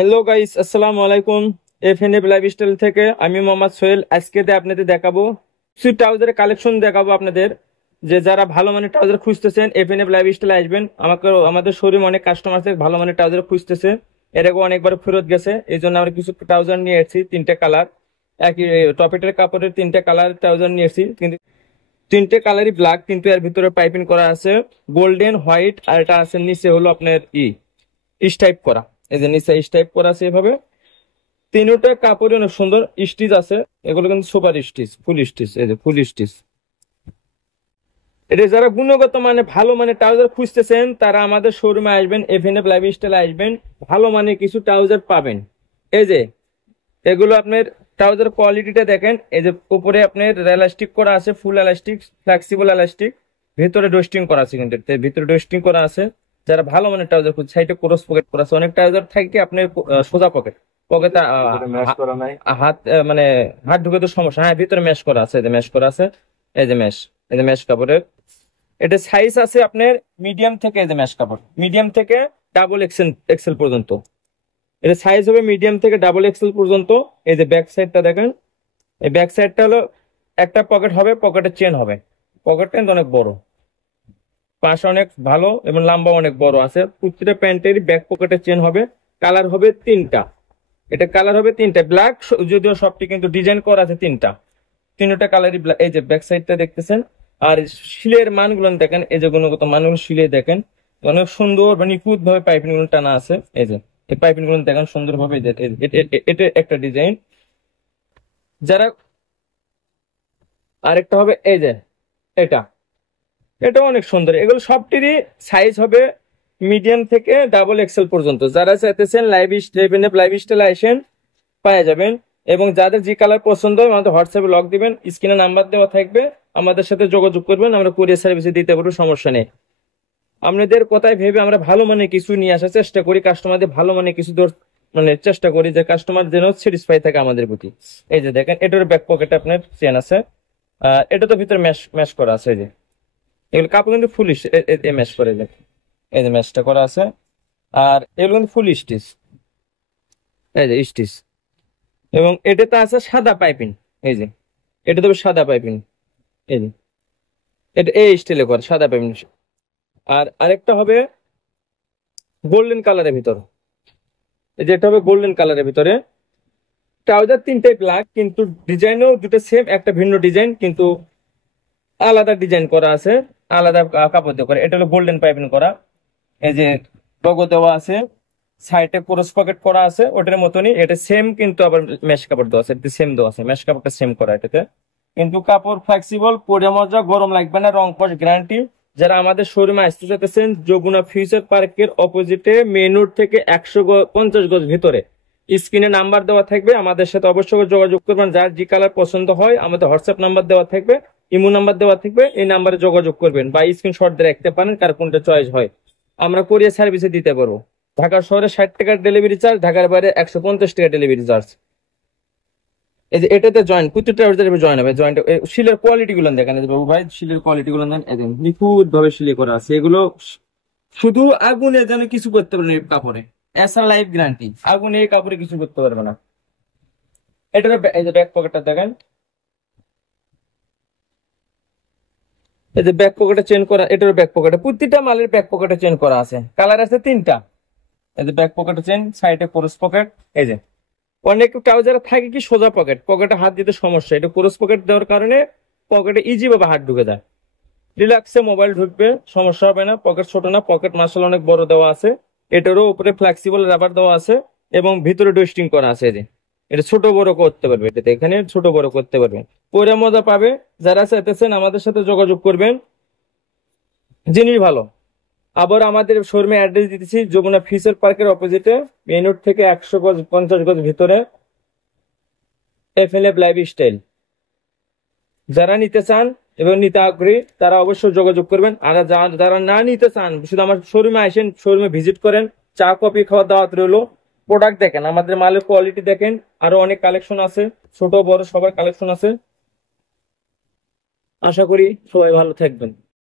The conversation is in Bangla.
হ্যালো গাইস, আসসালামু আলাইকুম। এফএনএফ লাইফস্টাইল থেকে আমি মোহাম্মদ সোহেল। আজকে আপনাদের দেখাবো কিছু ট্রাউজারের কালেকশন দেখাবো আপনাদের। যে যারা ভালো মানের ট্রাউজার খুঁজতেছেন এফএনএফ লাইফস্টাইল আসবেন। আমাদের শোরুমে অনেক কাস্টমার আছে ভালো মানের ট্রাউজার খুঁজতেছে, এর আগে অনেকবার ফেরত গেছে। এই জন্য আমরা কিছু ট্রাউজার নিয়ে এসেছি, তিনটে কালার, একই টপেটের কাপড়ের তিনটে কালার ট্রাউজার নিয়ে এসেছি। কিন্তু তিনটে কালারই ব্ল্যাক, কিন্তু এর ভিতরে পাইপিং করা আছে গোল্ডেন হোয়াইট, আর এটা আছে নিচে হলো আপনার স্টাইপ করা। এই যে নিচে স্টাইপ করা আছে এভাবে। তিনটা কাপড়ে অনেক সুন্দর স্টিচ আছে, এগুলো কিন্তু সুপার স্টিচ, ফুল স্টিচ, এই যে ফুল স্টিচ। এটা যারা গুণগত মানে ভালো মানে ট্রাউজার খুঁজতেছেন তারা আমাদের শোরুমে আসবেন, এফএনএফ লাইফস্টাইলে আসবেন, ভালো মানে কিছু ট্রাউজার পাবেন। এই যে এগুলো আপনার ট্রাউজার কোয়ালিটিটা দেখেন। এই যে উপরে আপনার এলাস্টিক করা আছে, ফুল এলাস্টিক, ফ্লেক্সিবল এলাস্টিক, ভিতরে ডোস্টিং করা আছে, কিন্তু ভিতরে ডোস্টিং করা আছে। যারা ভালো মানের ট্রাউজার খুঁজছে, সাইডে ক্রস পকেট করা আছে। অনেক ট্রাউজার থাকে আপনার সোজা পকেট, পকেটে হাত মানে হাত ঢুকে তো সমস্যা। হ্যাঁ, ভিতরে ম্যাশ করা আছে, এই যে ম্যাশ করা আছে, এই যে ম্যাশ, এই যে ম্যাশ কাপড়ের। এটা সাইজ আছে আপনার মিডিয়াম থেকে, এই যে ম্যাশ কাপড় মিডিয়াম থেকে ডাবল এক্সেল এক্সেল পর্যন্ত। এটা সাইজ হবে মিডিয়াম থেকে ডাবল এক্সেল পর্যন্ত। এই যে ব্যাক সাইডটা দেখেন, এই ব্যাক সাইডটা হলো একটা পকেট হবে, পকেটের চেন হবে, পকেটটা কিন্তু অনেক বড়, পাশ অনেক ভালো এবং লম্বা অনেক বড় আছে। প্রতিটা প্যান্টের ব্যাক পকেটের চেন হবে। কালার হবে তিনটা, এটা কালার হবে তিনটা ব্ল্যাক, যদিও সবটি কিন্তু ডিজাইন করা আছে তিনটা, তিনটা কালারই ব্ল্যাক। এই যে ব্যাক সাইডটা দেখতেছেন। আর শিলের মানগুলো দেখেন, এই যে গুণগত মানগুলো শিলে দেখেন, অনেক সুন্দর মানে নিখুঁত ভাবে পাইপিং গুলো টানা আছে। এই যে এই পাইপিং গুলো দেখেন সুন্দর ভাবে, এটা একটা ডিজাইন। যারা আরেকটা হবে এই যে এটা, এটা অনেক সুন্দর। এগুলো সবটিরই সাইজ হবে মিডিয়াম থেকে ডাবল এক্সেল পর্যন্ত। যারা চাইতেছেন লাইভ স্টাইল আসেন, পাওয়া যাবেন। এবং যাদের যে কালার পছন্দ হয় আমাদের হোয়াটসঅ্যাপে লক দিবেন, স্ক্রিনে নাম্বার দেওয়া থাকবে, আমাদের সাথে যোগাযোগ করবেন, আমরা কুরিয়ার সার্ভিসে দিতে পারবো, সমস্যা নেই। আপনাদের কথায় ভেবে আমরা ভালো মানে কিছু নিয়ে আসার চেষ্টা করি, কাস্টমারদের ভালো মানে কিছু মানে চেষ্টা করি যে কাস্টমার যেন স্যাটিসফাই থাকে আমাদের প্রতি। এই যে দেখেন, এটার ব্যাক পকেটে আপনার চেন আছে, এটা তো ভিতরে ম্যাশ ম্যাশ করা আছে। এই যে এগুলো কাপড় কিন্তু ফুল ম্যাশ করে দেয়, এই যে ম্যাশটা করা আছে। আর এগুলো কিন্তু ফুল স্টিচ, এই যে স্টিচ। এবং এটাতে আছে সাদা পাইপিং, এই যে এটা তবে সাদা পাইপিং, এই যে এটা এই স্টাইলে করে সাদা পাইপিং। আর আরেকটা হবে গোল্ডেন কালারের ভিতর, এই যে এটা হবে গোল্ডেন কালারের ভিতরে। ট্রাউজার তিনটাই ব্ল্যাক, কিন্তু ডিজাইনও দুটো সেম, একটা ভিন্ন ডিজাইন কিন্তু আলাদা ডিজাইন করা আছে, আলাদা কাপড় দিয়ে করে। এটা হলো গোল্ডেন পাইপিং করা, এই যে লোগো দেওয়া আছে, সাইডে ক্রস পকেট করা আছে ওটার মতনই। এটা সেম, কিন্তু আবার মেশ কাপড় দেওয়া আছে, এটা সেম দেওয়া আছে, মেশ কাপড়টা সেম করা এটাতে। কিন্তু কাপড় ফ্লেক্সিবল, পরে মজা, গরম লাগবে না, রং কস গ্যারান্টি। যারা আমাদের শোরুমে আসতে চাইতেছেন, যমুনা ফিউচার পার্কের অপোজিটে মেইন রোড থেকে 150 গজ ভিতরে, স্ক্রিনে নাম্বার দেওয়া থাকবে, আমাদের সাথে অবশ্যই যোগাযোগ করবেন। যার যে কালার পছন্দ হয় আমাদের হোয়াটসঅ্যাপ নাম্বার দেওয়া থাকবে, ইমো নাম্বার দেওয়া থাকবে, এই নাম্বারে যোগাযোগ করবেন বা স্ক্রিনশট দিয়ে রাখতে পারেন কার কোনটা চয়েস হয়। আমরা কুরিয়ার সার্ভিসে দিতে পারবো। ঢাকা শহরে 60 টাকার ডেলিভারি চার্জ, ঢাকার বাইরে 150 টাকা ডেলিভারি চার্জ। এই যে এটাতে জয়েন্ট, প্রত্যেকটা জয়েন্ট হবে। জয়েন্ট শিলের কোয়ালিটি গুলো দেখেন, এই যে বাবু ভাই শিলের কোয়ালিটি গুলো দেন, একদম নিখুঁত ভাবে শিলে করা আছে। এগুলো শুধু আগুনে যেন কিছু করতে পারবে না এই কাপড়ে, এসআর লাইফ গ্যারান্টি, আগুনে এই কাপড়ে কিছু করতে পারবে না। এটার এই যে ব্যাক পকেটটা দেখেন, এই যে ব্যাক পকেটে চেন করা, এটার ব্যাক পকেটে প্রতিটা মালের ব্যাক পকেটে চেন করা আছে, কালার আছে তিনটা। এই যে ব্যাক পকেটে চেন, সাইডে ক্রস পকেট। এই যে অনেক ট্রাউজার থাকে কি সোজা পকেট, পকেটে হাত দিতে সমস্যা, এটা ক্রস পকেট দেওয়ার কারণে পকেটে ইজি ভাবে হাত ঢুকে যায়, রিল্যাক্সে মোবাইল ঢুকবে, সমস্যা হবে না। পকেট ছোট না, পকেট মার্শাল অনেক বড় দেওয়া আছে। এটারও উপরে ফ্লেক্সিবল রাবার দেওয়া আছে এবং ভিতরে ডোস্টিং করা আছে। এই যে এটা ছোট বড় করতে পারবে, এটাতে এখানে ছোট বড় করতে পারবেন, পরে মজা পাবে। যারা চাইতেছেন আমাদের সাথে যোগাযোগ করবেন, জিনিস ভালো। আবার আমাদের শোরুমে অ্যাড্রেস দিতেছি যমুনা ফিউচার পার্কের অপোজিটে, মেইন রোড থেকে 150 গজ ভিতরে, এফএনএফ লাইফস্টাইল। যারা নিতে চান এবং নিতে আগ্রহী তারা অবশ্যই যোগাযোগ করবেন। আর যারা না নিতে চান, শুধু আমার শোরুমে আসেন, শোরুমে ভিজিট করেন, চা কফি খাওয়ার দাওয়াত রইলো। প্রোডাক্ট দেখেন, আমাদের মালের কোয়ালিটি দেখেন, আরো অনেক কালেকশন আছে, ছোট বড় সবার কালেকশন আছে। আশা করি সবাই ভালো থাকবেন।